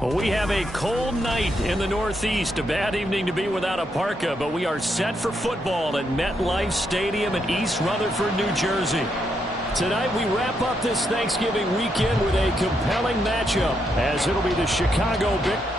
Well, we have a cold night in the Northeast. A bad evening to be without a parka, but we are set for football at MetLife Stadium in East Rutherford, New Jersey. Tonight we wrap up this Thanksgiving weekend with a compelling matchup, as it'll be the Chicago Bears.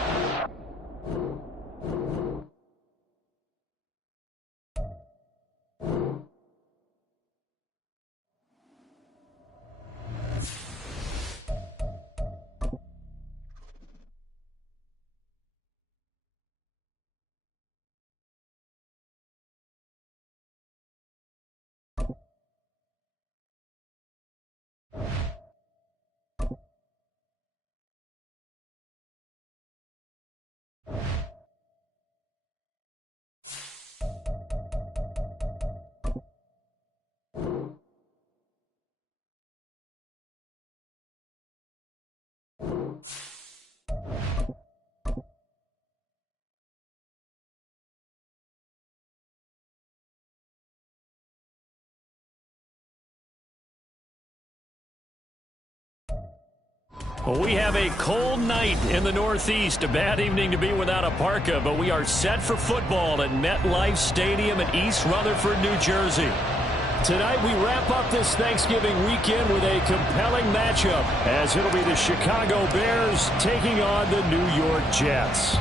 Well, we have a cold night in the Northeast. A bad evening to be without a parka, but we are set for football at MetLife Stadium in East Rutherford, New Jersey. Tonight we wrap up this Thanksgiving weekend with a compelling matchup, as it'll be the Chicago Bears taking on the New York Jets.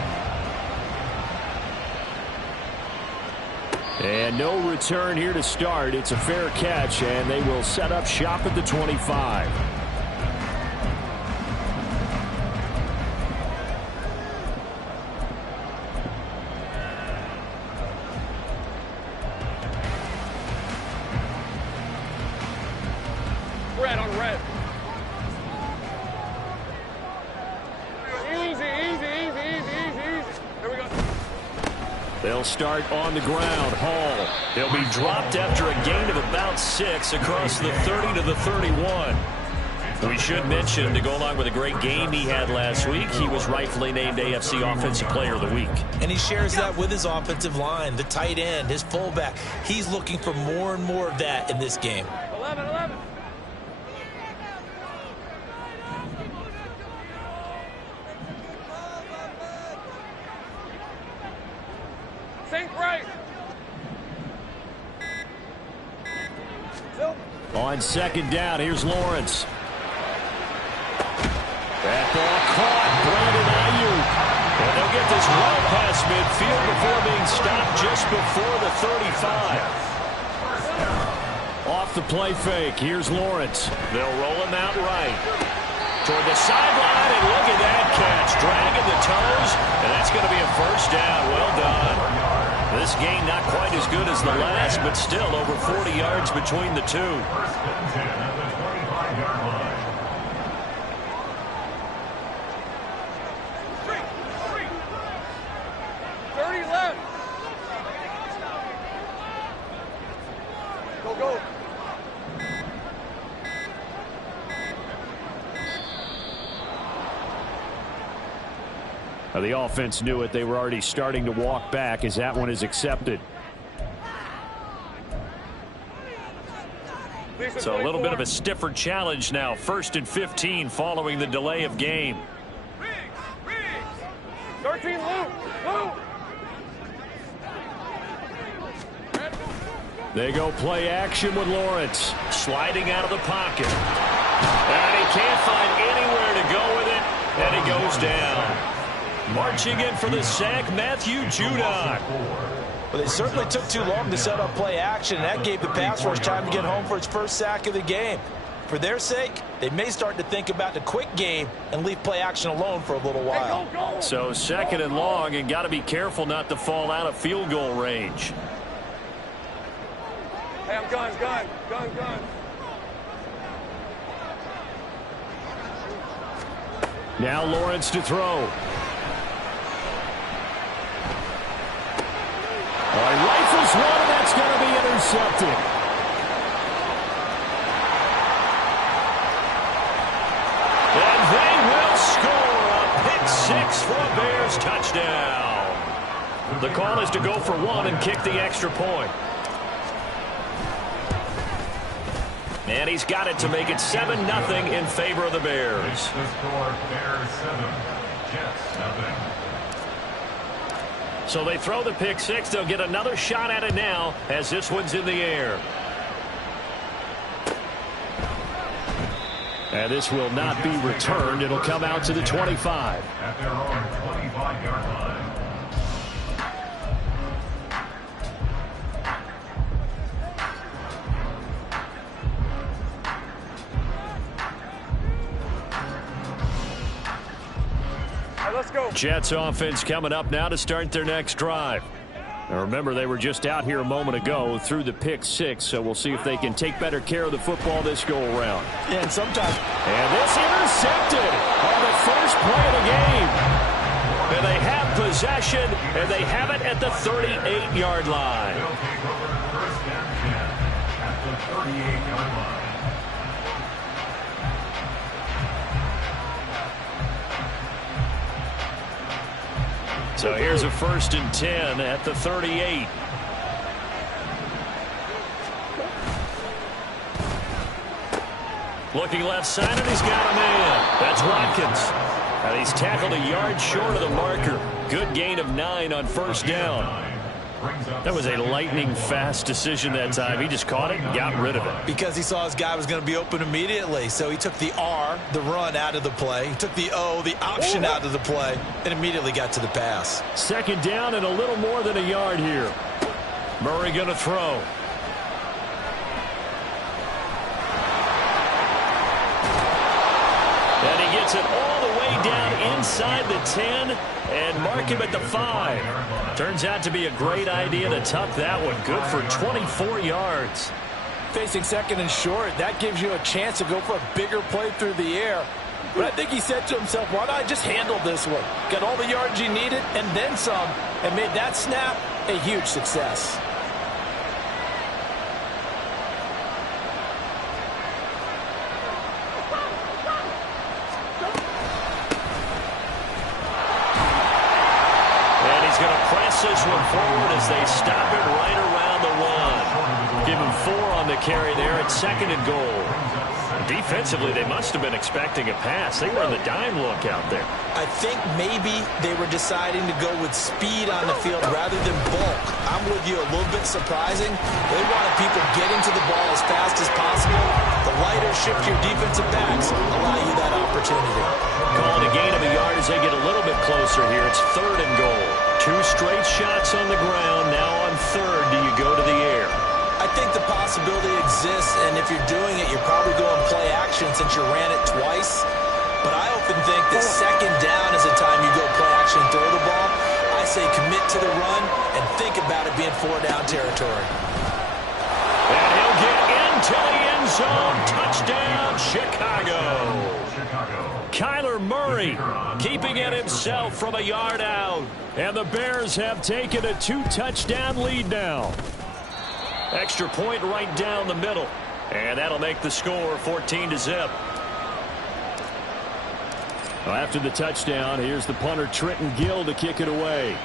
And no return here to start. It's a fair catch, and they will set up shop at the 25. Red on red. Easy. There we go. They'll start on the ground. Hall. They'll be dropped after a gain of about 6 across the 30 to the 31. We should mention, to go along with a great game he had last week, he was rightfully named AFC Offensive Player of the Week. And he shares that with his offensive line, the tight end, his fullback. He's looking for more and more of that in this game. 11. Think right. On second down, here's Lawrence. That ball caught. Brandon Ayuk. And they'll get this well past midfield before being stopped just before the 35. Off the play fake, here's Lawrence. They'll roll him out right. Toward the sideline, and look at that catch. Dragging the toes, and that's going to be a first down. Well done. This game not quite as good as the last, but still over 40 yards between the two. 30 left. Go. The offense knew it. They were already starting to walk back as that one is accepted. So a little bit of a stiffer challenge now. 1st and 15 following the delay of game. 13 loop. They go play action with Lawrence. Sliding out of the pocket. And he can't find anywhere to go with it. And he goes down. Marching in for the sack, Matthew Judon. Well, they certainly took too long to set up play action. That gave the pass rush time to get home for its first sack of the game. For their sake, they may start to think about the quick game and leave play action alone for a little while. So 2nd and long, and got to be careful not to fall out of field goal range. Hey, I'm gun. Now Lawrence to throw. Rifles one, and that's going to be intercepted. And they will score a pick 6 for a Bears touchdown. The call is to go for 1 and kick the extra point. And he's got it to make it 7-0 in favor of the Bears. So they throw the pick six. They'll get another shot at it now as this one's in the air. And this will not be returned. It'll come out to the 25. At their own 25-yard line. Let's go. Jets offense coming up now to start their next drive. Now remember, they were just out here a moment ago through the pick six, so we'll see if they can take better care of the football this go-around. Yeah, and sometimes... And this intercepted on the first play of the game. And they have possession, and they have it at the 38-yard line. They'll take over first and 10 at the 38-yard line. So here's a 1st and 10 at the 38. Looking left side, and he's got a man. That's Watkins. And he's tackled a yard short of the marker. Good gain of 9 on first down. That was a lightning-fast decision that time. He just caught it and got rid of it. Because he saw his guy was going to be open immediately. So he took the R, the run, out of the play. He took the O, the option, out of the play, and immediately got to the pass. Second down and a little more than a yard here. Murray going to throw. And he gets it all the way down inside the 10 and mark him at the 5. Turns out to be a great idea to tuck that one. Good for 24 yards. Facing second and short, that gives you a chance to go for a bigger play through the air. But I think he said to himself, why not just handle this one? Got all the yards he needed and then some, and made that snap a huge success. This one forward as they stop it right around the 1. Give him 4 on the carry there at 2nd and goal. Defensively, they must have been expecting a pass. They were in the dime look out there. I think maybe they were deciding to go with speed on the field rather than bulk. I'm with you, a little bit surprising. They wanted people getting to the ball as fast as possible. The lighter shift your defensive backs allow you that opportunity. Calling a gain of a yard as they get a little bit closer here. It's 3rd and goal. 2 straight shots on the ground. Now on 3rd, do you go to the air? I think the possibility exists, and if you're doing it, you're probably going play action since you ran it twice. But I often think that 2nd down is the time you go play action and throw the ball. I say commit to the run and think about it being 4-down territory. And he'll get into the end zone. Touchdown, Chicago. Kyler Murray keeping it himself from a yard out. And the Bears have taken a 2-touchdown lead now. Extra point right down the middle. And that'll make the score 14-0. Well, after the touchdown, here's the punter Trenton Gill to kick it away.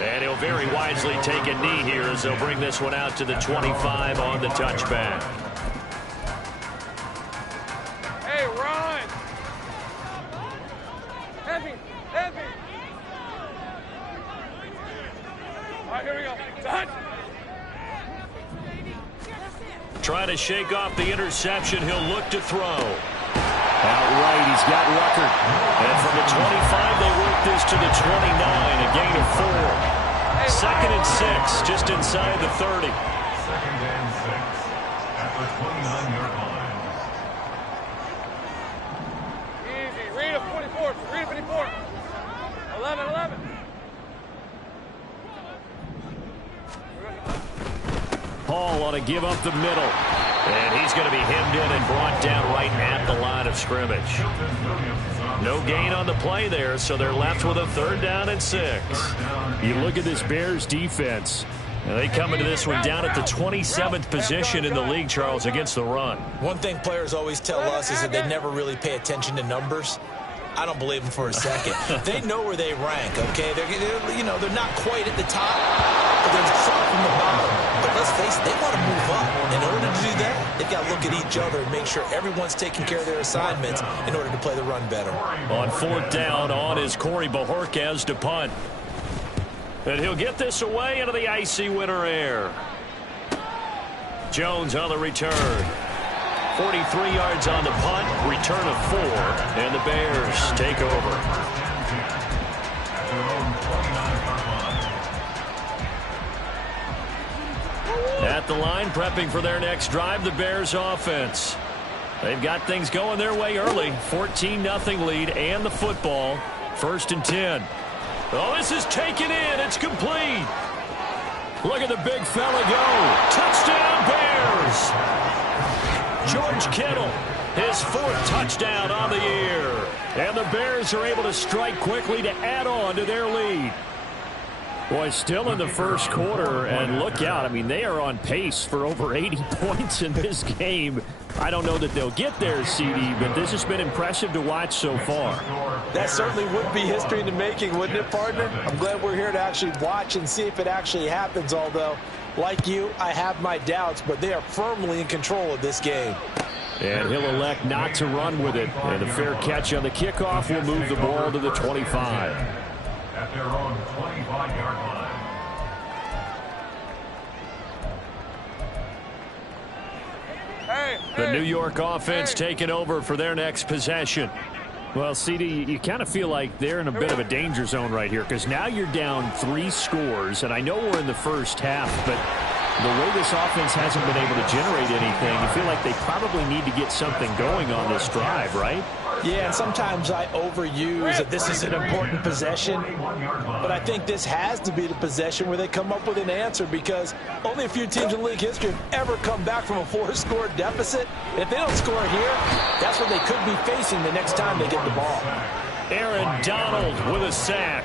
And he'll very wisely take a knee here as they'll bring this one out to the 25 on the touchback. Hey, run! Heavy, heavy. All right, here we go. Done. Trying to shake off the interception. He'll look to throw. Out right, he's got Ruckert. And from the 25, they work this to the 29, a gain of 4. 2nd and 6, just inside the 30. 2nd and 6 at the 29-yard line. Easy. Read a 44. Read a 54. 11, 11. Paul on a give up the middle. And he's going to be hemmed in and brought down right at the line of scrimmage. No gain on the play there, so they're left with a 3rd down and 6. You look at this Bears defense. And they come into this one down at the 27th position in the league, Charles, against the run. One thing players always tell us is that they never really pay attention to numbers. I don't believe them for a second. They know where they rank, okay? They're not quite at the top, but they're far from the bottom. But let's face it, they want to move up. In order to do that, they've got to look at each other and make sure everyone's taking care of their assignments in order to play the run better. On 4th down, on is Corey Bajorquez to punt. And he'll get this away into the icy winter air. Jones on the return. 43 yards on the punt, return of 4, and the Bears take over. At the line, prepping for their next drive, the Bears offense. They've got things going their way early. 14-0 lead and the football. 1st and 10. Oh, this is taken in. It's complete. Look at the big fella go. Touchdown, Bears. George Kittle, his 4th touchdown on the year. And the Bears are able to strike quickly to add on to their lead. Boy, still in the first quarter, and look out. I mean, they are on pace for over 80 points in this game. I don't know that they'll get there, CD, but this has been impressive to watch so far. That certainly would be history in the making, wouldn't it, partner? I'm glad we're here to actually watch and see if it actually happens, although, like you, I have my doubts, but they are firmly in control of this game. And he'll elect not to run with it. And a fair catch on the kickoff will move the ball to the 25. At their own 25-yard line. The New York offense taking over for their next possession. Well, CD, you kind of feel like they're in a bit of a danger zone right here because now you're down 3 scores, and I know we're in the first half, but the way this offense hasn't been able to generate anything, you feel like they probably need to get something going on this drive, right? Yeah, and sometimes I overuse that this is an important possession, but I think this has to be the possession where they come up with an answer because only a few teams in league history have ever come back from a 4-score deficit. And if they don't score here, that's what they could be facing the next time they get the ball. Aaron Donald with a sack.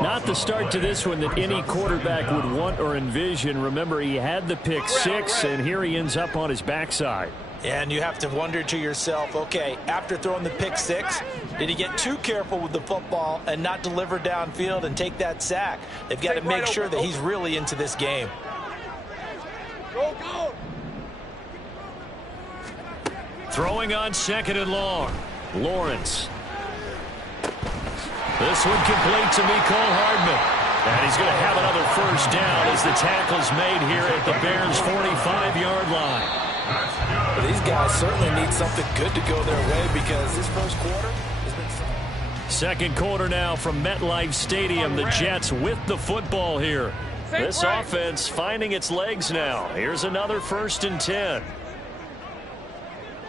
Not the start to this one that any quarterback would want or envision. Remember, he had the pick 6, and here he ends up on his backside. And you have to wonder to yourself, okay, after throwing the pick 6, did he get too careful with the football and not deliver downfield and take that sack? They've got to make sure that he's really into this game. Go, go. Throwing on 2nd and long. Lawrence. This one complete to Mecole Hardman. And he's going to have another 1st down as the tackle's made here at the Bears' 45-yard line. But these guys certainly need something good to go their way because this first quarter has been... Second quarter now from MetLife Stadium. The Jets with the football here. This offense finding its legs now. Here's another 1st and 10.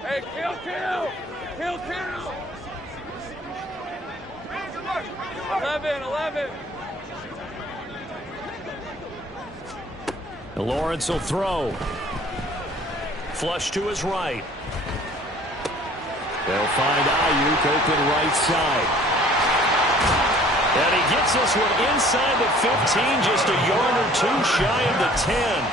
Hey, kill. 11. Lawrence will throw. Flush to his right. They'll find Ayuk open right side. And he gets this one inside the 15, just a yard or 2 shy of the 10.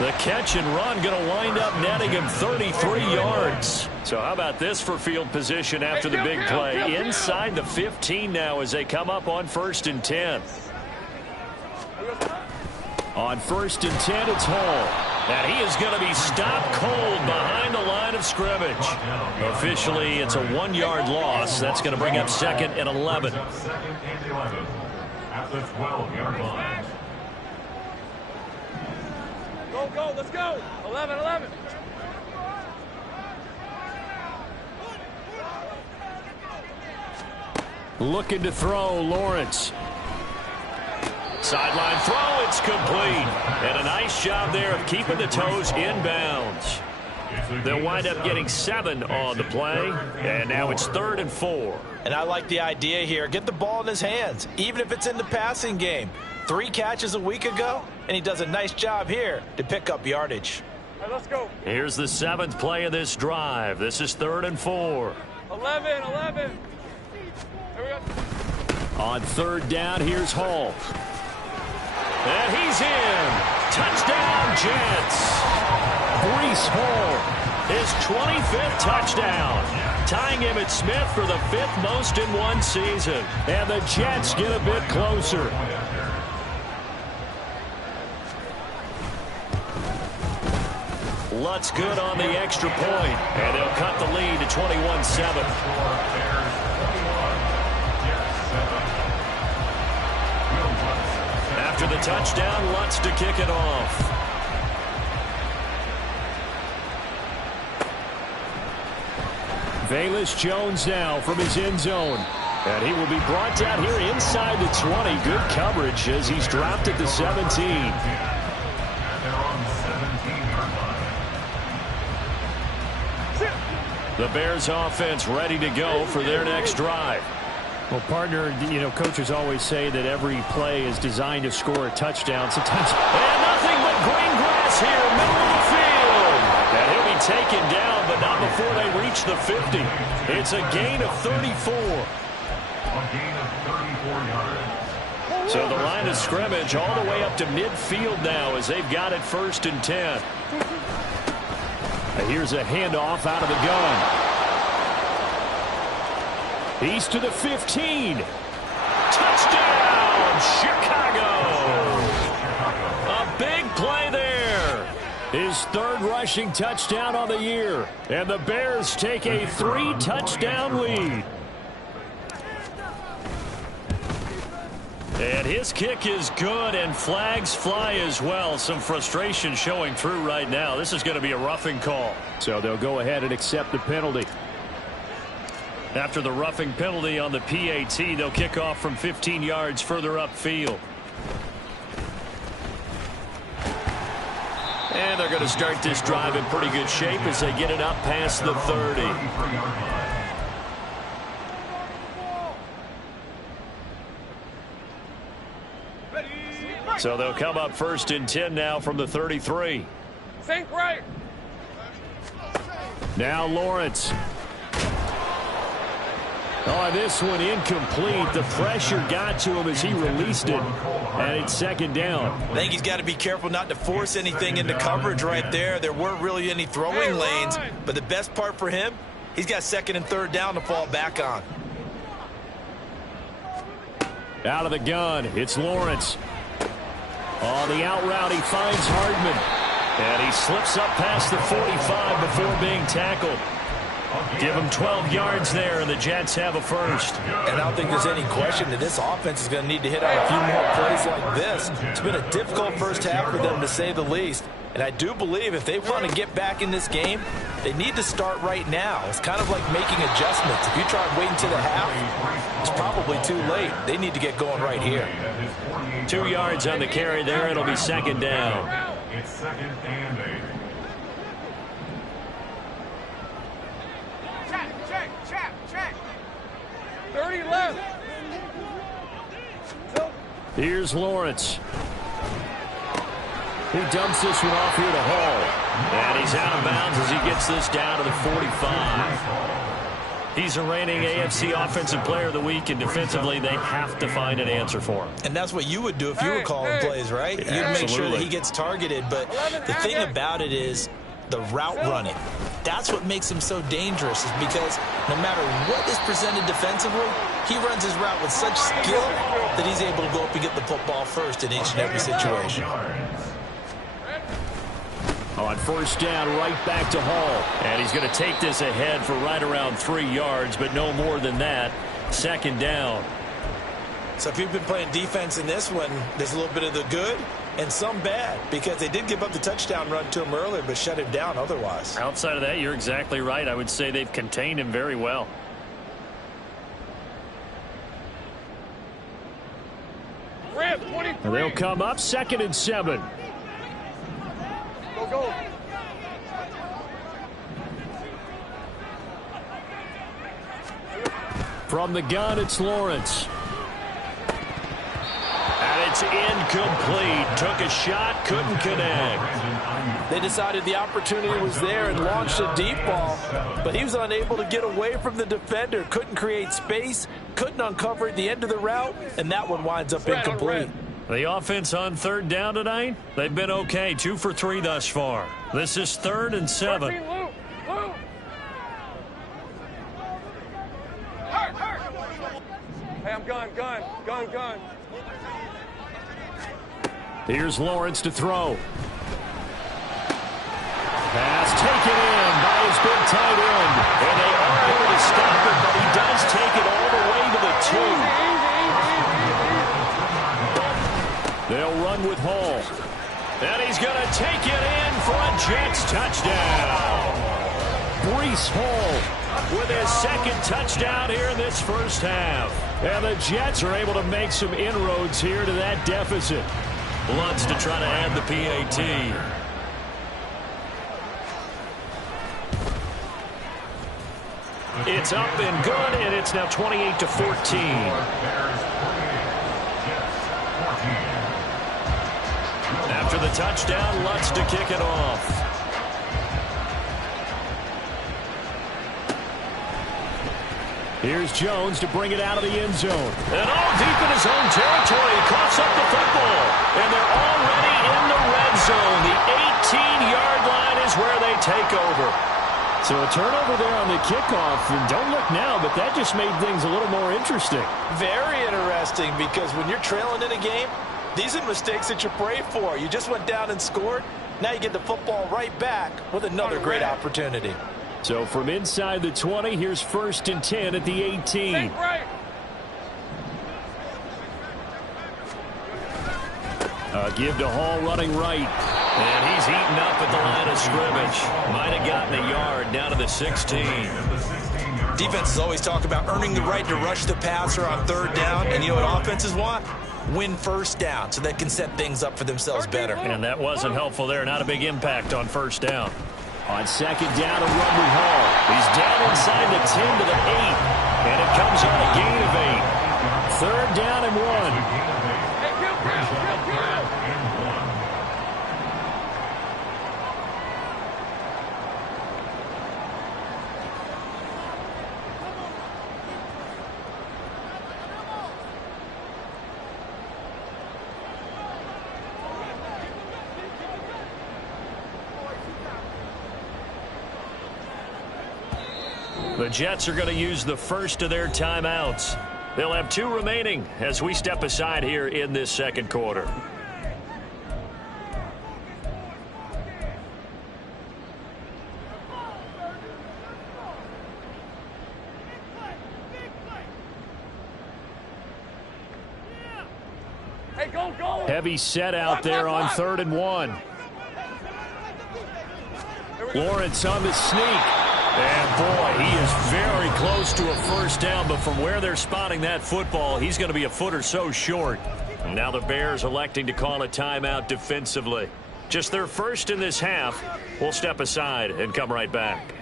The catch and run going to wind up netting him 33 yards. So how about this for field position after the big play? Inside the 15 now as they come up on 1st and 10. On 1st and 10, it's Hall. And he is going to be stopped cold behind the line of scrimmage. Officially, it's a 1-yard loss. That's going to bring up 2nd and 11. At the 12-yard line. Go, let's go. 11. Looking to throw, Lawrence. Sideline throw, it's complete. And a nice job there of keeping the toes inbounds. They'll wind up getting 7 on the play. And now it's 3rd and 4. And I like the idea here. Get the ball in his hands, even if it's in the passing game. 3 catches a week ago, and he does a nice job here to pick up yardage. Right, let's go. Here's the 7th play of this drive. This is 3rd and 4. 11. Here we go. On 3rd down, here's Hall. And he's in. Touchdown, Jets. Breece Hall, his 25th touchdown, tying Emmitt Smith for the 5th most in one season. And the Jets get a bit closer. Lutz good on the extra point, and they'll cut the lead to 21-7. After the touchdown, Lutz to kick it off. Velus Jones now from his end zone. And he will be brought down here inside the 20. Good coverage as he's dropped at the 17. The Bears offense ready to go for their next drive. Well, partner, you know, coaches always say that every play is designed to score a touchdown. Sometimes. And nothing but green grass here, middle of the field. And he'll be taken down, but not before they reach the 50. It's a gain of 34. A gain of 34 yards. So the line of scrimmage all the way up to midfield now as they've got it 1st and 10. Here's a handoff out of the gun. He's to the 15. Touchdown, Chicago. A big play there. His 3rd rushing touchdown on the year. And the Bears take a 3-touchdown lead. And his kick is good, and flags fly as well. Some frustration showing through right now. This is going to be a roughing call. So they'll go ahead and accept the penalty. After the roughing penalty on the PAT, they'll kick off from 15 yards further upfield. And they're going to start this drive in pretty good shape as they get it up past the 30. So they'll come up 1st and 10 now from the 33. Sink right. Now Lawrence. Oh, this one incomplete. The pressure got to him as he released it. And it's 2nd down. I think he's got to be careful not to force anything into coverage right there. There weren't really any throwing lanes. But the best part for him, he's got 2nd and 3rd down to fall back on. Out of the gun, it's Lawrence. On the out route, he finds Hardman. And he slips up past the 45 before being tackled. Give him 12 yards there, and the Jets have a 1st. And I don't think there's any question that this offense is going to need to hit on a few more plays like this. It's been a difficult first half for them, to say the least. And I do believe if they want to get back in this game, they need to start right now. It's kind of like making adjustments. If you try and wait until the half, it's probably too late. They need to get going right here. 2 yards on the carry there. It'll be 2nd down. It's 2nd and 8. Check. 30 left. Here's Lawrence. He dumps this one off here to Hall. And he's out of bounds as he gets this down to the 45. He's a reigning AFC Offensive Player of the Week, and defensively they have to find an answer for him. And that's what you would do if you were calling plays, right? You'd make sure that he gets targeted. But the thing about it is the route running. That's what makes him so dangerous, is because no matter what is presented defensively, he runs his route with such skill that he's able to go up and get the football first in each and every situation. On 1st down, right back to Hall. And he's going to take this ahead for right around 3 yards, but no more than that. 2nd down. So if you've been playing defense in this one, there's a little bit of the good and some bad, because they did give up the touchdown run to him earlier, but shut him down otherwise. Outside of that, you're exactly right. I would say they've contained him very well. They'll come up 2nd and 7. Go. From the gun, it's Lawrence. And it's incomplete. Took a shot, couldn't connect. They decided the opportunity was there and launched a deep ball, but he was unable to get away from the defender. Couldn't create space, couldn't uncover at the end of the route, and that one winds up incomplete. The offense on 3rd down tonight, they've been okay. 2 for 3 thus far. This is 3rd and 7. Hey, I'm gun. Here's Lawrence to throw. Pass taken in by his big tight end. And they are able to stop it, but he does take it all the way to the 2. They'll run with Hall. And he's going to take it in for a Jets touchdown. Breece Hall with his second touchdown here in this first half. And the Jets are able to make some inroads here to that deficit. Lutz to try to add the PAT. It's up and good, and it's now 28-14. After the touchdown, Lutz to kick it off. Here's Jones to bring it out of the end zone. And all deep in his own territory. He coughs up the football. And they're already in the red zone. The 18-yard line is where they take over. So a turnover there on the kickoff. And don't look now, but that just made things a little more interesting. Very interesting, because when you're trailing in a game, these are mistakes that you pray for. You just went down and scored. Now you get the football right back with another great opportunity. So from inside the 20, here's 1st and 10 at the 18. Give to Hall running right. And he's eaten up at the line of scrimmage. Might have gotten a yard down to the 16. Defenses always talk about earning the right to rush the passer on 3rd down. And you know what offenses want? Win 1st down so they can set things up for themselves better. And that wasn't helpful there. Not a big impact on 1st down. On 2nd down, a run with Hall. He's down inside the 10 to the 8. And it comes on a gain of 8. 3rd down and 1. The Jets are going to use the first of their timeouts. They'll have 2 remaining as we step aside here in this 2nd quarter. Hey, go. Heavy set out there on 3rd and 1. Lawrence on the sneak. And, boy, he is very close to a 1st down, but from where they're spotting that football, he's going to be a foot or so short. And now the Bears electing to call a timeout defensively. Just their first in this half. We'll step aside and come right back.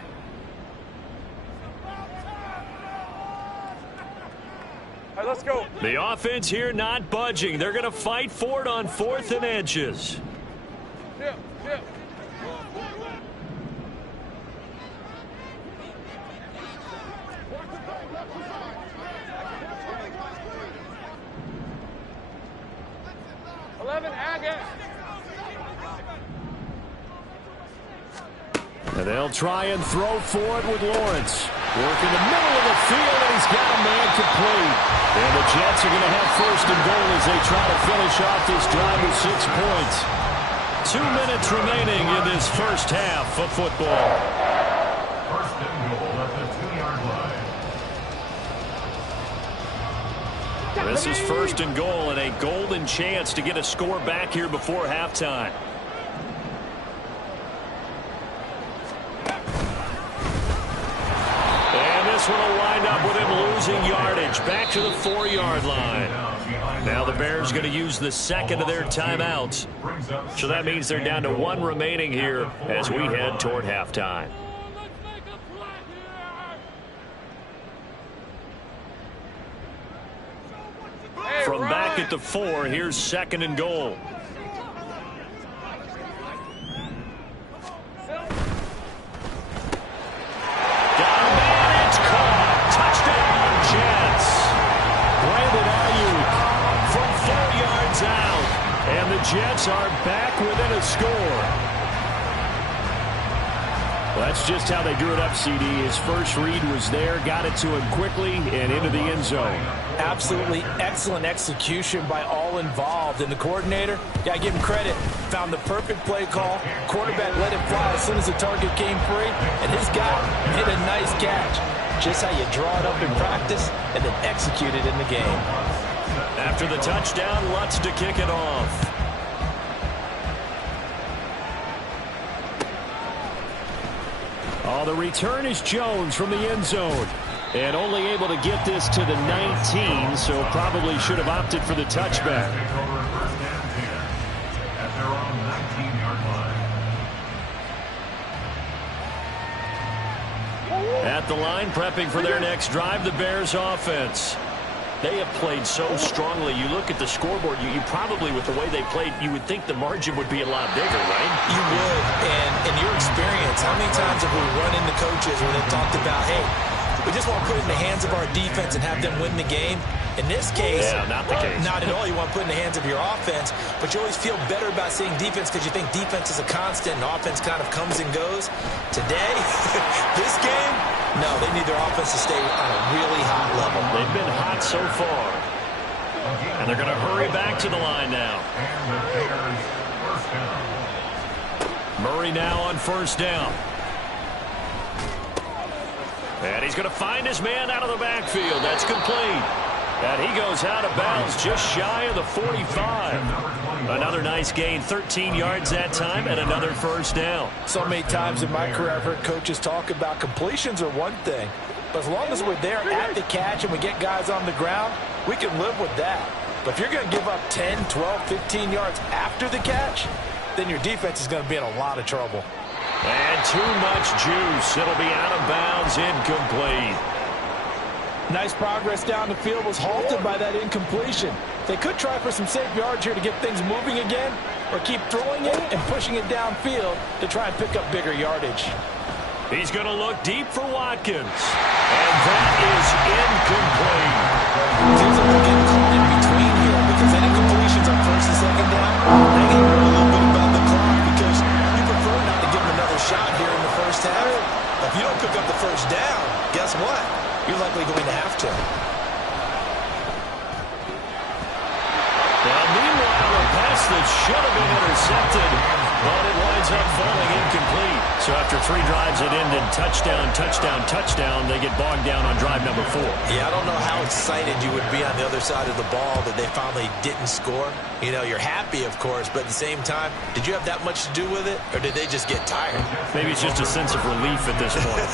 All right, let's go. The offense here not budging. They're going to fight for it on 4th and inches. Yeah. 11, Agate. And they'll try and throw for it with Lawrence. Work in the middle of the field, and he's got a man complete. And the Jets are going to have 1st and goal as they try to finish off this drive with 6 points. 2 minutes remaining in this first half of football. 1st and goal at the 2-yard line. This is 1st and goal and a golden chance to get a score back here before halftime. And this one will wind up with him losing yardage back to the 4-yard line. Now the Bears going to use the 2nd of their timeouts. So that means they're down to 1 remaining here as we head toward halftime. From back at the 4, here's 2nd and goal. Got a man, it's caught. Touchdown, Jets. Brandon Ayuk from 4 yards out. And the Jets are back within a score. Well, that's just how they drew it up, CD. His first read was there, got it to him quickly, and into the end zone. Absolutely excellent execution by all involved. And the coordinator, got to give him credit, found the perfect play call. Quarterback let it fly as soon as the target came free, and his guy hit a nice catch. Just how you draw it up in practice and then execute it in the game. After the touchdown, Lutz to kick it off. Oh, the return is Jones from the end zone. And only able to get this to the 19, so probably should have opted for the touchback. At the line, prepping for their next drive, the Bears offense. They have played so strongly. You look at the scoreboard, you probably, with the way they played, you would think the margin would be a lot bigger, right? You would. And in your experience, how many times have we run into coaches where they've talked about, hey, we just want to put it in the hands of our defense and have them win the game? In this case, yeah, not the case. Not at all. You want to put it in the hands of your offense, but you always feel better about seeing defense because you think defense is a constant and offense kind of comes and goes. Today, this game, no, they need their offense to stay on a really hot level. They've been hot so far. And they're going to hurry back to the line now. Murray now on first down. And he's going to find his man out of the backfield. That's complete. And he goes out of bounds just shy of the 45. Another nice gain, 13 yards that time, and another first down. So many times in my career I've heard coaches talk about completions are one thing, but as long as we're there at the catch and we get guys on the ground, we can live with that. But if you're going to give up 10, 12, 15 yards after the catch, then your defense is going to be in a lot of trouble. And too much juice. It'll be out of bounds, incomplete. Nice progress down the field was halted by that incompletion. They could try for some safe yards here to get things moving again, or keep throwing it and pushing it downfield to try and pick up bigger yardage. He's going to look deep for Watkins. And that is incomplete. Seems like they're getting caught in between here because any completions on first and second down, they can worry a little bit about the clock because you prefer not to give them another shot here in the first half. If you don't pick up the first down, guess what? You're likely going to have to. Now, meanwhile, a pass that should have been intercepted, but it winds up falling incomplete. So after 3 drives that ended touchdown, touchdown, touchdown, they get bogged down on drive number 4. Yeah, I don't know how excited you would be on the other side of the ball that they finally didn't score. You know, you're happy, of course, but at the same time, did you have that much to do with it, or did they just get tired? Maybe it's just a sense of relief at this point.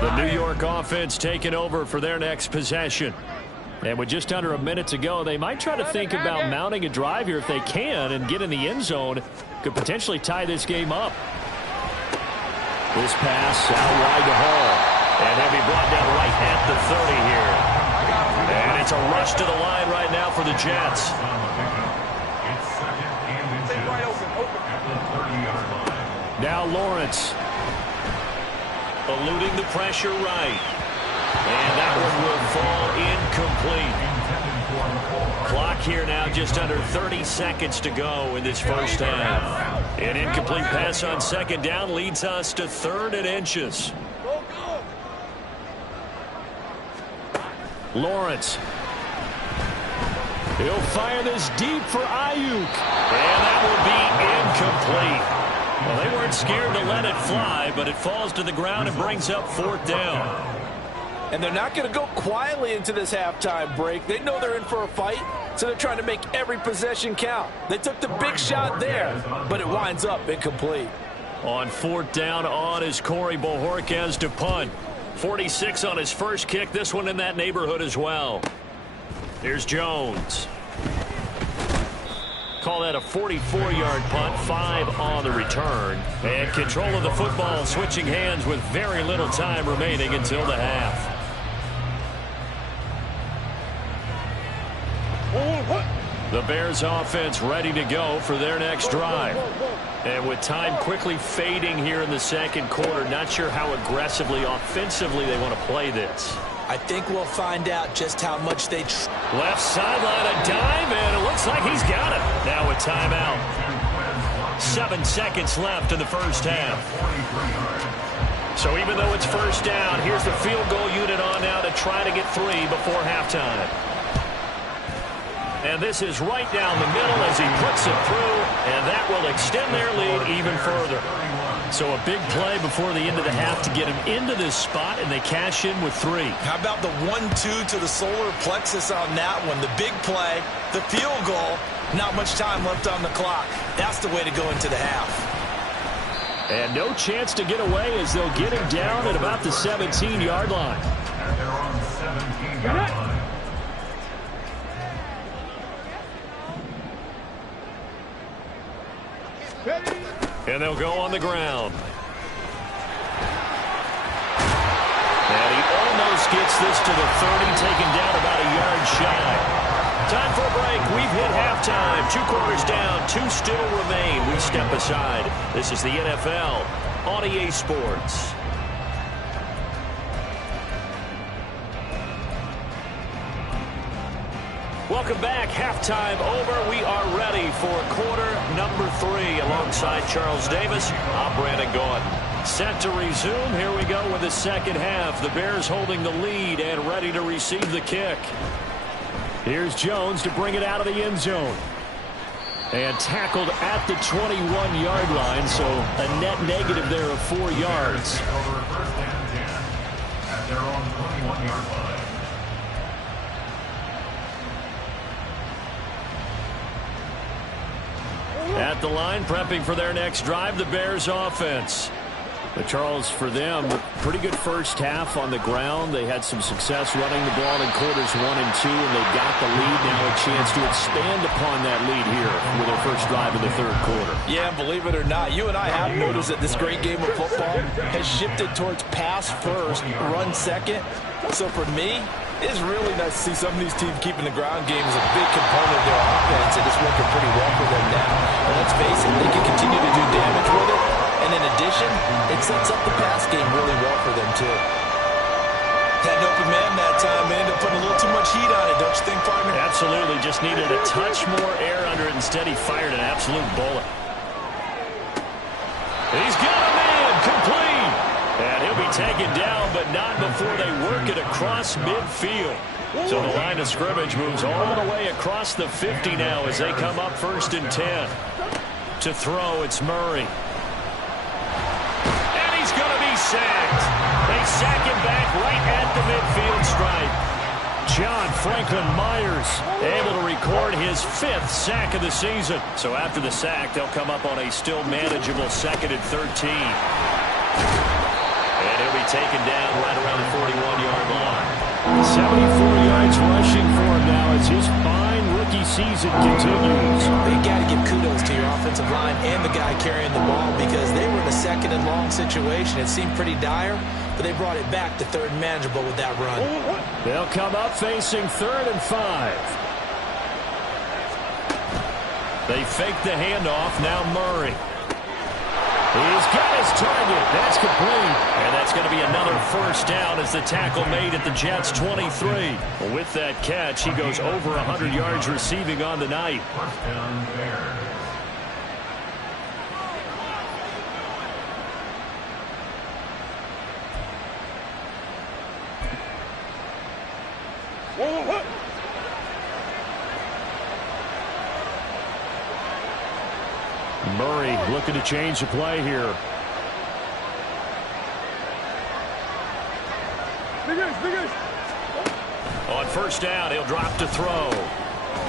The New York offense taking over for their next possession. And with just under a minute to go, they might try to think about mounting a drive here if they can and get in the end zone. Could potentially tie this game up. This pass out wide to Hall. And he'll be brought down right at the 30 here. And it's a rush to the line right now for the Jets. Now Lawrence. Eluding the pressure right. And that one will fall incomplete. Clock here now just under 30 seconds to go in this first half. An incomplete pass on second down leads us to 3rd and inches. Lawrence. He'll fire this deep for Ayuk. And that will be incomplete. Well, they weren't scared to let it fly, but it falls to the ground and brings up 4th down. And they're not going to go quietly into this halftime break. They know they're in for a fight, so they're trying to make every possession count. They took the big shot there, but it winds up incomplete. On 4th down, on is Corey Bojorquez to punt. 46 on his first kick. This one in that neighborhood as well. Here's Jones. Call that a 44-yard punt, 5 on the return. And control of the football switching hands with very little time remaining until the half. The Bears offense ready to go for their next drive. And with time quickly fading here in the second quarter, not sure how aggressively, offensively they want to play this. I think we'll find out just how much they... Left sideline, a dive, and it looks like he's got it. Now a timeout. 7 seconds left in the first half. So even though it's first down, here's the field goal unit on now to try to get 3 before halftime. And this is right down the middle as he puts it through, and that will extend their lead even further. So a big play before the end of the half to get him into this spot, and they cash in with 3. How about the 1-2 to the solar plexus on that one? The big play, the field goal, not much time left on the clock. That's the way to go into the half. And no chance to get away as they'll get him down at about the 17-yard line. And they're on the 17-yard line. And they'll go on the ground. And he almost gets this to the 30, taken down about a yard shy. Time for a break. We've hit halftime. 2 quarters down, 2 still remain. We step aside. This is the NFL on EA Sports. Welcome back. Halftime over. We are ready for quarter number 3 alongside Charles Davis. I'm Brandon Gordon. Set to resume. Here we go with the second half. The Bears holding the lead and ready to receive the kick. Here's Jones to bring it out of the end zone. And tackled at the 21-yard line, so a net negative there of 4 yards. Over first and 10 at their own 21-yard line. At the line, prepping for their next drive, the Bears offense. But Charles, for them, pretty good first half on the ground. They had some success running the ball in quarters 1 and 2, and they got the lead. Now a chance to expand upon that lead here with their first drive in the third quarter. Yeah, believe it or not, you and I have noticed that this great game of football has shifted towards pass first, run second. So for me, it's really nice to see some of these teams keeping the ground game as a big component of their offense, and it's working pretty well for them now. And let's face it, they can continue to do damage with it. And in addition, it sets up the pass game really well for them, too. Had an open man that time and ended up putting a little too much heat on it, don't you think, partner? Absolutely. Just needed a touch more air under it. Instead, he fired an absolute bullet. He's got a man complete. And he'll be taken down, but not before they work it across midfield. So the line of scrimmage moves all the way across the 50 now as they come up 1st and 10. To throw, it's Murray. Sacked. They sack him back right at the midfield stripe. John Franklin Myers able to record his 5th sack of the season. So after the sack, they'll come up on a still manageable 2nd and 13. And he'll be taken down right around the 41-yard line. 74 yards rushing for him now as his fine rookie season continues. You got to give kudos to your offensive line and the guy carrying the ball because they were in a 2nd and long situation. It seemed pretty dire, but they brought it back to 3rd and manageable with that run. They'll come up facing 3rd and 5. They fake the handoff. Now Murray. He's got his target. That's complete. And that's going to be another first down as the tackle made at the Jets' 23. Well, with that catch, he goes over 100 yards receiving on the night. First down, Bears. Murray looking to change the play here. On first down, he'll drop to throw.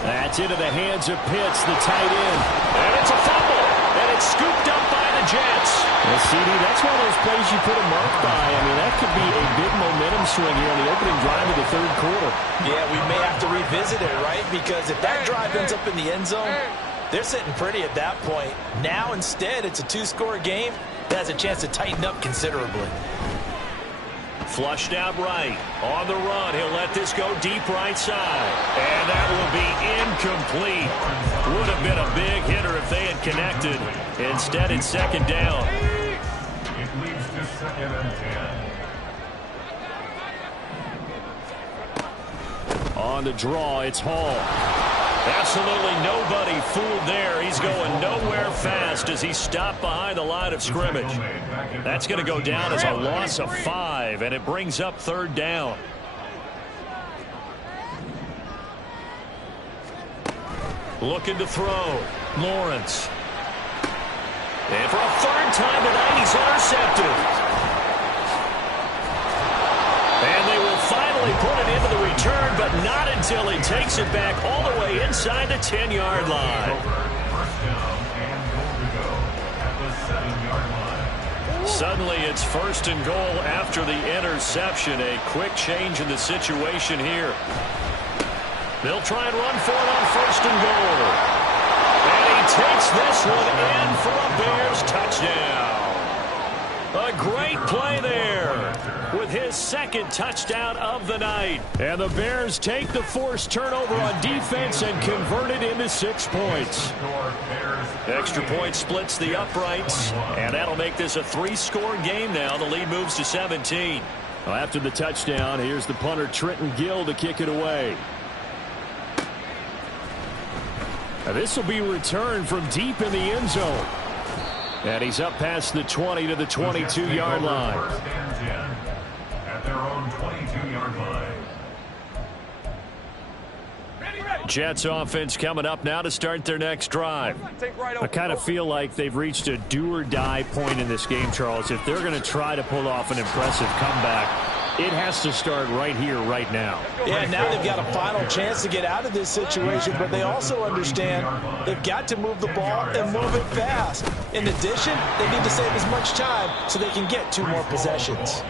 That's into the hands of Pitts, the tight end. And it's a fumble. And it's scooped up by the Jets. Well, CD, that's one of those plays you put a mark by. I mean, that could be a big momentum swing here on the opening drive of the third quarter. Yeah, we may have to revisit it, right? Because if that drive ends up in the end zone, they're sitting pretty at that point. Now, instead, it's a 2-score game that has a chance to tighten up considerably. Flushed out right. On the run, he'll let this go deep right side. And that will be incomplete. Would have been a big hitter if they had connected. Instead, it's second down. It leads to 2nd and 10. On the draw, it's Hall. Absolutely nobody fooled there. He's going nowhere fast as he's stopped behind the line of scrimmage. That's going to go down as a loss of 5, and it brings up 3rd down. Looking to throw. Lawrence. And for a 3rd time tonight, he's intercepted. And they will finally put it into the return, but not until he takes it back all the way inside the 10-yard line. First down and goal to go at the 7-yard line. Suddenly it's 1st and goal after the interception. A quick change in the situation here. They'll try and run for it on 1st and goal. And he takes this one in for a Bears touchdown. A great play there with his 2nd touchdown of the night. And the Bears take the forced turnover on defense and convert it into 6 points. Extra point splits the uprights, and that'll make this a 3-score game now. The lead moves to 17. Well, after the touchdown, here's the punter Trenton Gill to kick it away. Now, this will be returned from deep in the end zone. And he's up past the 20 to the 22-yard line. 1st and 10 at their own 22-yard line. Jets offense coming up now to start their next drive. I kind of feel like they've reached a do-or-die point in this game, Charles. If they're going to try to pull off an impressive comeback, it has to start right here, right now. Yeah, now they've got a final chance to get out of this situation, but they also understand they've got to move the ball and move it fast. In addition, they need to save as much time so they can get 2 more possessions.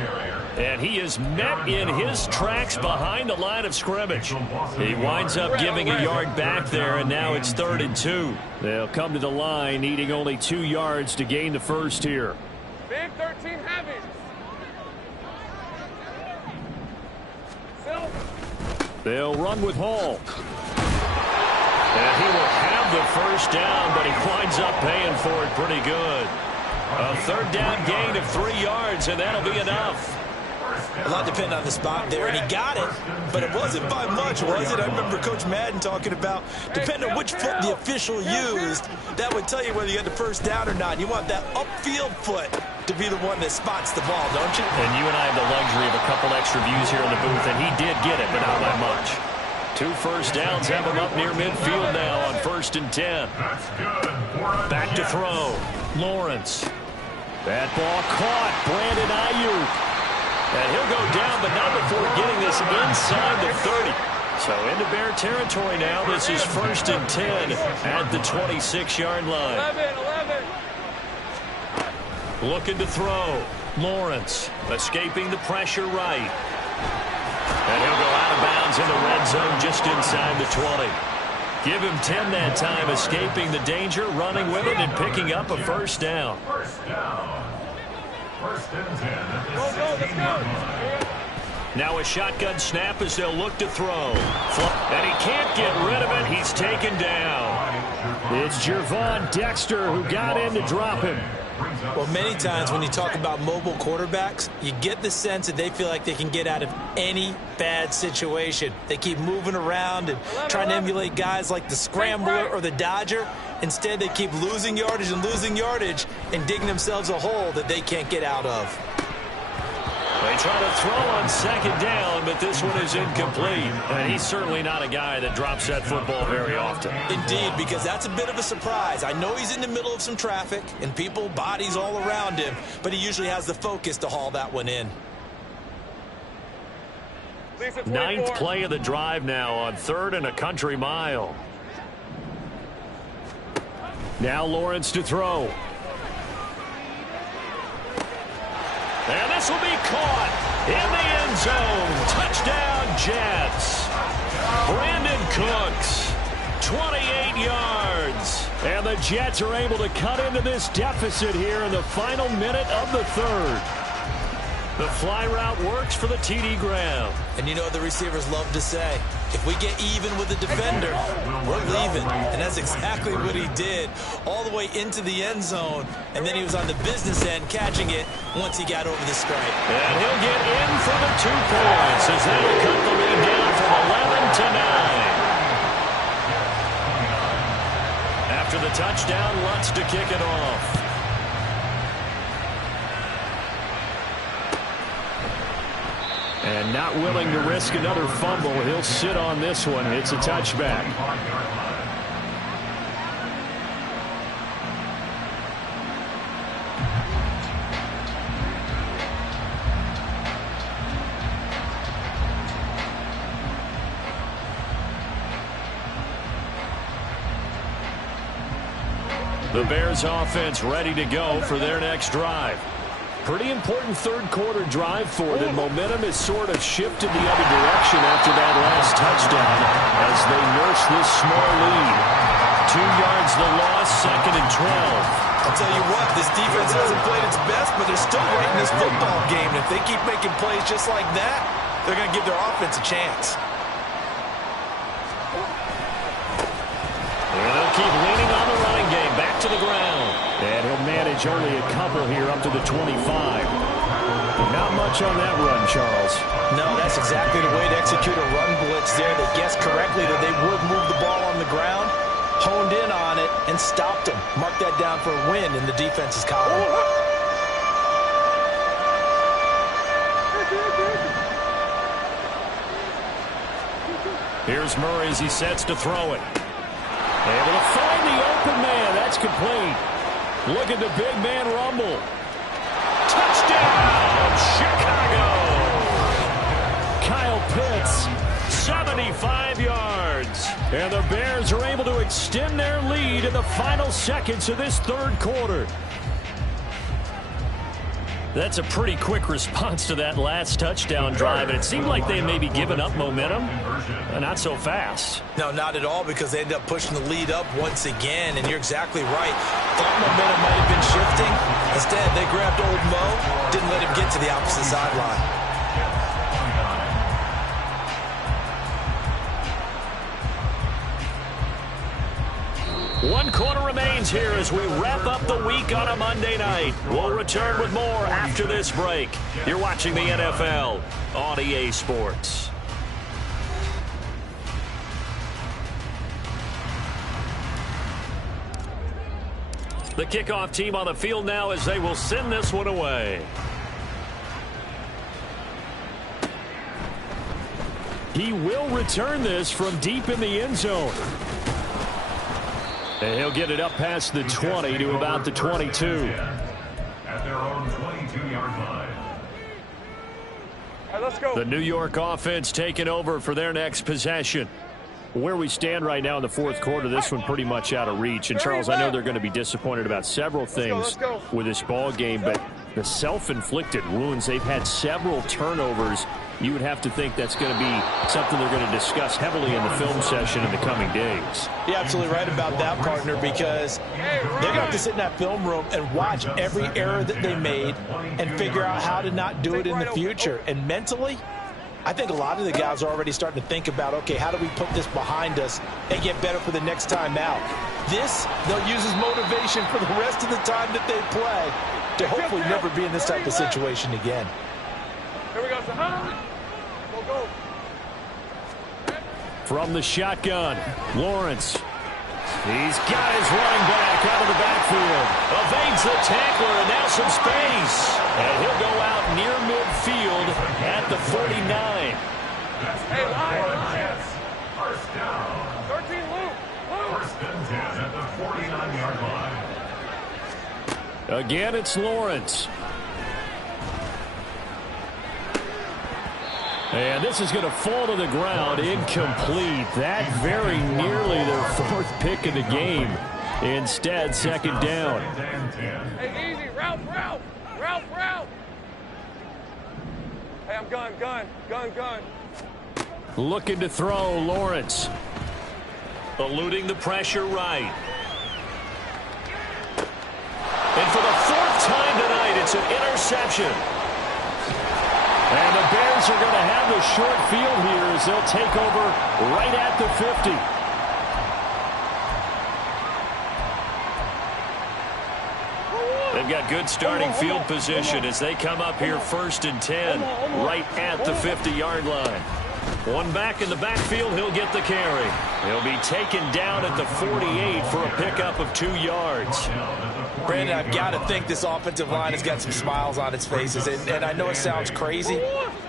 And he is met in his tracks behind the line of scrimmage. He winds up giving a yard back there, and now it's 3rd and 2. They'll come to the line needing only 2 yards to gain the first here. Big 13 heavy. They'll run with Hall. And he will have the first down, but he winds up paying for it pretty good. A 3rd down gain of 3 yards, and that'll be enough. A lot depended on the spot there, and he got it, but it wasn't by much, was it? I remember Coach Madden talking about, depending on which foot the official used, that would tell you whether you got the first down or not. You want that upfield foot to be the one that spots the ball, don't you? And you and I have the luxury of a couple extra views here in the booth, and he did get it, but not by much. 2 first downs have him up near midfield now on 1st and 10. Back to throw. Lawrence. That ball caught. Brandon Ayuk. And he'll go down, but not before getting this inside the 30. So into Bear territory now. This is 1st and 10 at the 26-yard line. 11. Looking to throw. Lawrence escaping the pressure right. And he'll go out of bounds in the red zone just inside the 20. Give him 10 that time, escaping the danger, running with it, and picking up a first down. First down. 1st and 10 at the 16-yard line. Now a shotgun snap as they'll look to throw. And he can't get rid of it. He's taken down. It's Gervon Dexter who got in to drop him. Well, many times when you talk about mobile quarterbacks, you get the sense that they feel like they can get out of any bad situation. They keep moving around and trying to emulate guys like the Scrambler or the Dodger. Instead, they keep losing yardage and digging themselves a hole that they can't get out of. They try to throw on 2nd down, but this one is incomplete. And he's certainly not a guy that drops that football very often. Indeed, because that's a bit of a surprise. I know he's in the middle of some traffic and people, bodies all around him, but he usually has the focus to haul that one in. 9th play of the drive now on 3rd and a country mile. Now Lawrence to throw. And this will be caught in the end zone. Touchdown, Jets. Brandon Cooks, 28 yards. And the Jets are able to cut into this deficit here in the final minute of the 3rd. The fly route works for the TD Graham. And you know what the receivers love to say? If we get even with the defender, we're leaving. And that's exactly what he did, all the way into the end zone. And then he was on the business end catching it once he got over the stripe. And he'll get in for the 2 points as that'll cut the lead down from 11 to 9. After the touchdown, Lutz to kick it off. And not willing to risk another fumble. He'll sit on this one. It's a touchback. The Bears offense ready to go for their next drive. Pretty important third-quarter drive for them. Momentum has sort of shifted the other direction after that last touchdown as they nurse this small lead. 2 yards the loss, 2nd and 12. I'll tell you what, this defense hasn't played its best, but they're still right in this football game. And if they keep making plays just like that, they're going to give their offense a chance. And they'll keep leaning on the running game. Back to the ground. And he'll manage only a couple here up to the 25. Not much on that run, Charles. No, that's exactly the way to execute a run blitz there. They guessed correctly that they would move the ball on the ground, honed in on it, and stopped them. Mark that down for a win in the defense's column. Here's Murray as he sets to throw it. Able to find the open man. That's complete. Look at the big man rumble. Touchdown, Chicago! Kyle Pitts, 75 yards. And the Bears are able to extend their lead in the final seconds of this third quarter. That's a pretty quick response to that last touchdown drive, and it seemed like they may be giving up momentum. Not so fast. No, not at all, because they ended up pushing the lead up once again, and you're exactly right. Thought momentum might have been shifting. Instead, they grabbed old Mo, didn't let him get to the opposite sideline. One quarter remains here as we wrap up the week on a Monday night. We'll return with more after this break. You're watching the NFL on EA Sports. The kickoff team on the field now as they will send this one away. He will return this from deep in the end zone. And he'll get it up past the 20 to about the 22. At their own 22-yard line. All right, let's go. The New York offense taking over for their next possession. Where we stand right now in the fourth quarter, this one pretty much out of reach. And, Charles, I know they're going to be disappointed about several things with this ball game, but the self-inflicted wounds, they've had several turnovers. You would have to think that's going to be something they're going to discuss heavily in the film session in the coming days. You're absolutely right about that, partner, because they're going to have to sit in that film room and watch every error that they made and figure out how to not do it in the future. And mentally, I think a lot of the guys are already starting to think about, okay, how do we put this behind us and get better for the next time out? This, they'll use as motivation for the rest of the time that they play to hopefully never be in this type of situation again. Here we go. Go, go. From the shotgun, Lawrence. He's got his running back out of the backfield. Evades the tackler, and now some space. And he'll go out near midfield at the 49. Hey, line. First down. 13, Luke. First and 10 at the 49-yard line. Again, it's Lawrence. And this is going to fall to the ground, incomplete. That very nearly their fourth pick of the game. Instead, second down. Hey, easy. Route. Hey, I'm gun. Looking to throw, Lawrence. Eluding the pressure right. And for the fourth time tonight, it's an interception. And the Bears are going to have the short field here as they'll take over right at the 50. They've got good starting field position as they come up here 1st and 10 right at the 50-yard line. One back in the backfield, he'll get the carry. He'll be taken down at the 48 for a pickup of 2 yards. Brandon, I've got to think this offensive line has got some smiles on its faces. And I know it sounds crazy,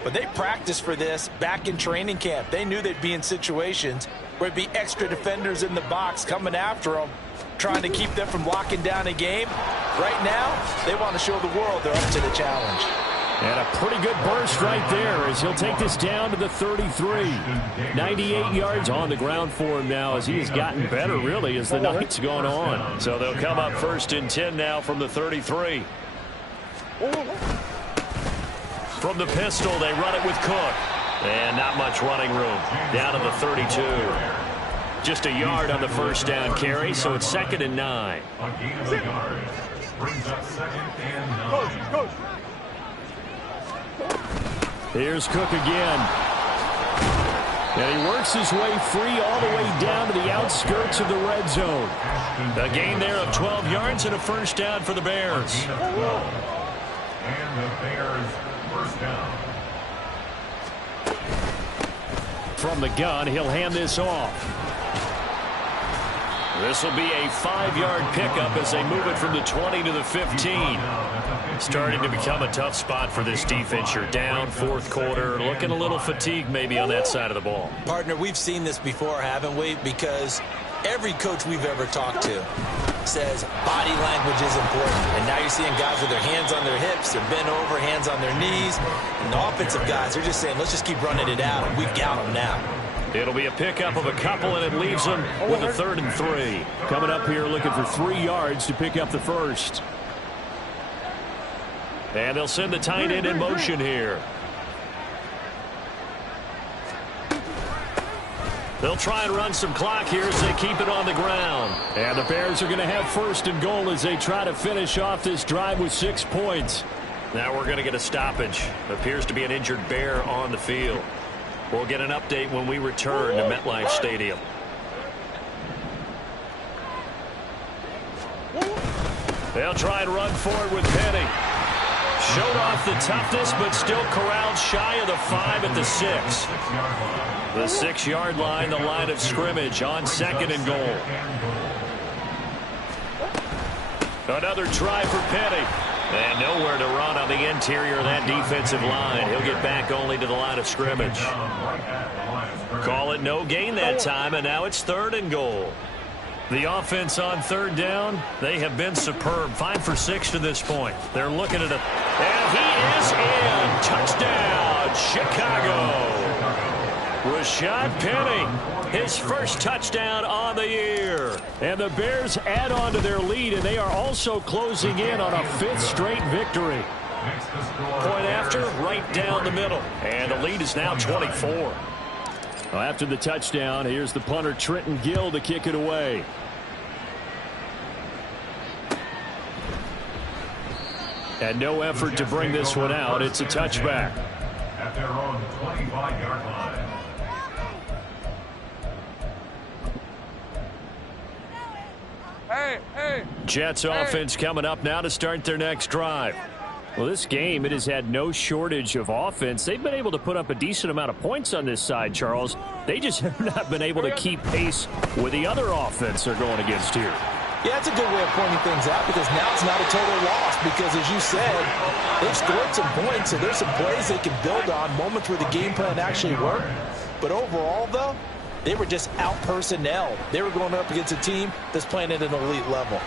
but they practiced for this back in training camp. They knew they'd be in situations where there'd be extra defenders in the box coming after them, trying to keep them from locking down a game. Right now, they want to show the world they're up to the challenge. And a pretty good burst right there as he'll take this down to the 33. 98 yards on the ground for him now as he has gotten better, really, as the night's gone on. So they'll come up 1st and 10 now from the 33. From the pistol, they run it with Cook. And not much running room. Down to the 32. Just a yard on the first down carry, so it's 2nd and 9. A gain of a yard. Brings up 2nd and 9. Coach. Here's Cook again. And he works his way free all the way down to the outskirts of the red zone. A gain there of 12 yards and a first down for the Bears. And the Bears first down. From the gun, he'll hand this off. This will be a 5-yard pickup as they move it from the 20 to the 15. Starting to become a tough spot for this defense. You're down 4th quarter, looking a little fatigued maybe on that side of the ball. Partner, we've seen this before, haven't we? Because every coach we've ever talked to says body language is important. And now you're seeing guys with their hands on their hips, they're bent over, hands on their knees. And the offensive guys are just saying, let's just keep running it out, and we've got them now. It'll be a pickup of a couple, and it leaves them with a 3rd and 3. Coming up here looking for 3 yards to pick up the first. And they'll send the tight end in motion here. They'll try and run some clock here as they keep it on the ground. And the Bears are going to have 1st and goal as they try to finish off this drive with 6 points. Now we're going to get a stoppage. Appears to be an injured Bear on the field. We'll get an update when we return to MetLife Stadium. They'll try and run forward with Penny. Showed off the toughness, but still corralled shy of the 5 at the 6. The 6-yard line, the line of scrimmage on 2nd and goal. Another try for Penny. And nowhere to run on the interior of that defensive line. He'll get back only to the line of scrimmage. Call it no gain that time, and now it's 3rd and goal. The offense on 3rd down, they have been superb. 5 for 6 to this point. They're looking at it. And he is in. Touchdown, Chicago. Rashad Penny, his first touchdown on the year. And the Bears add on to their lead, and they are also closing in on a 5th straight victory. Point after, right down the middle. And the lead is now 24. Well, after the touchdown, here's the punter, Trenton Gill, to kick it away. And no effort to bring this one out. It's a touchback. At their own 25-yard line. Hey. Jets offense coming up now to start their next drive. Well, this game, it has had no shortage of offense. They've been able to put up a decent amount of points on this side, Charles. They just have not been able to keep pace with the other offense they're going against here. Yeah, that's a good way of pointing things out because now it's not a total loss because, as you said, they've scored some points, so there's some plays they can build on, moments where the game plan actually worked. But overall, though, they were just out-personnel. They were going up against a team that's playing at an elite level.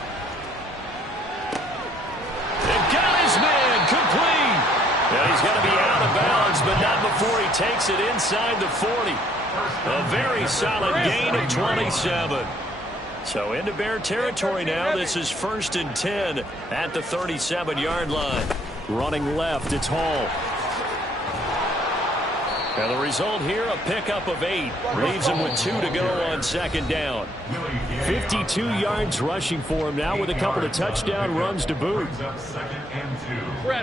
They've got his man complete. Now he's going to be out of bounds, but not before he takes it inside the 40. A very solid gain of 27. So into Bear territory now. This is 1st and 10 at the 37-yard line. Running left, it's Hall. And the result here, a pickup of 8. Leaves him with 2 to go on second down. 52 yards rushing for him now with a couple of touchdown runs to boot.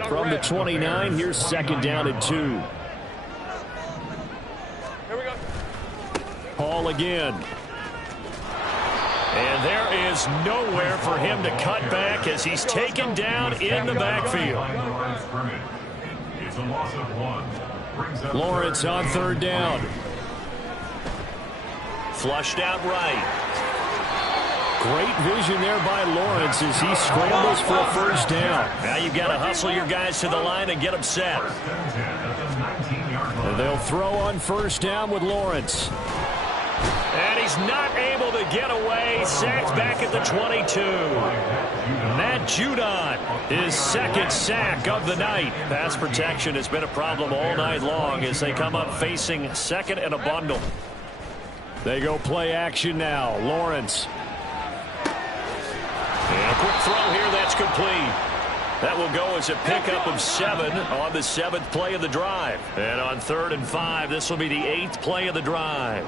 From the 29, here's second down and 2. Here we go. Hall again. And there is nowhere for him to cut back as he's taken down in the backfield. It's a loss of 1. Lawrence on third down. Flushed out right. Great vision there by Lawrence as he scrambles for a first down. Now you've got to hustle your guys to the line and get them set. And they'll throw on first down with Lawrence. And he's not able to get away. Sacked back at the 22. Matt Judon, his second sack of the night. Pass protection has been a problem all night long as they come up facing second and a bundle. They go play action now. Lawrence. And a quick throw here, that's complete. That will go as a pickup of 7 on the 7th play of the drive. And on 3rd and 5, this will be the 8th play of the drive.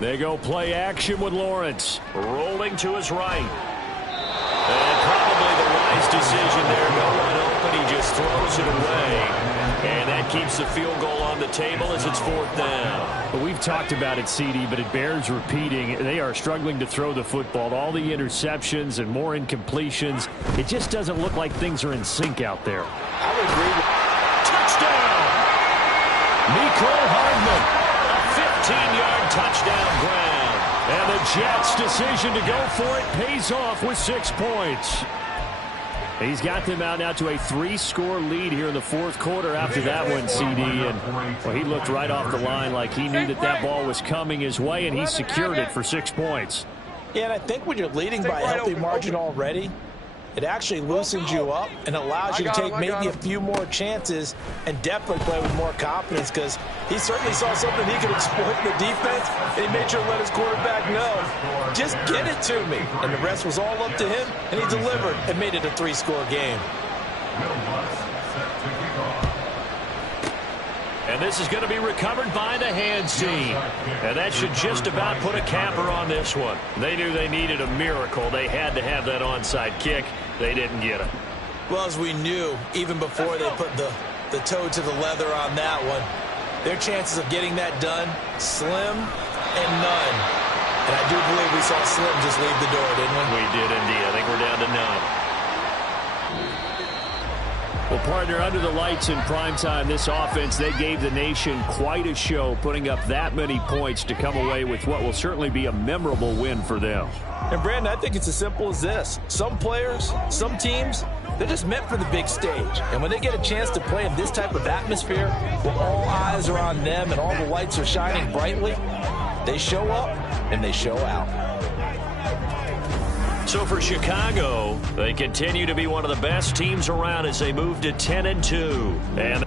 They go play action with Lawrence. Rolling to his right. And probably the wise decision there. No one open. He just throws it away. And that keeps the field goal on the table as it's 4th down. But we've talked about it, CD, but it bears repeating. They are struggling to throw the football. All the interceptions and more incompletions. It just doesn't look like things are in sync out there. I would agree with Touchdown! Mecole Hardman. 15-yard touchdown ground. And the Jets' decision to go for it pays off with 6 points. He's got them out now to a 3-score lead here in the 4th quarter after that one, CD. And well, he looked right off the line like he knew that that ball was coming his way, and he secured it for 6 points. Yeah, and I think when you're leading by a healthy margin already, it actually loosens you up and allows you to take maybe a few more chances and definitely play with more confidence because he certainly saw something he could exploit in the defense, and he made sure to let his quarterback know, just get it to me. And the rest was all up to him, and he delivered and made it a 3-score game. And this is going to be recovered by the hands team. And that should just about put a capper on this one. They knew they needed a miracle. They had to have that onside kick. They didn't get it. Well, as we knew, even before they put the toe to the leather on that one, their chances of getting that done, slim and none. And I do believe we saw Slim just leave the door, didn't we? We did indeed. I think we're down to none. Well, partner, under the lights in primetime, this offense, they gave the nation quite a show, putting up that many points to come away with what will certainly be a memorable win for them. And, Brandon, I think it's as simple as this. Some players, some teams, they're just meant for the big stage. And when they get a chance to play in this type of atmosphere, where all eyes are on them and all the lights are shining brightly, they show up and they show out. So for Chicago, they continue to be one of the best teams around as they move to 10-2. And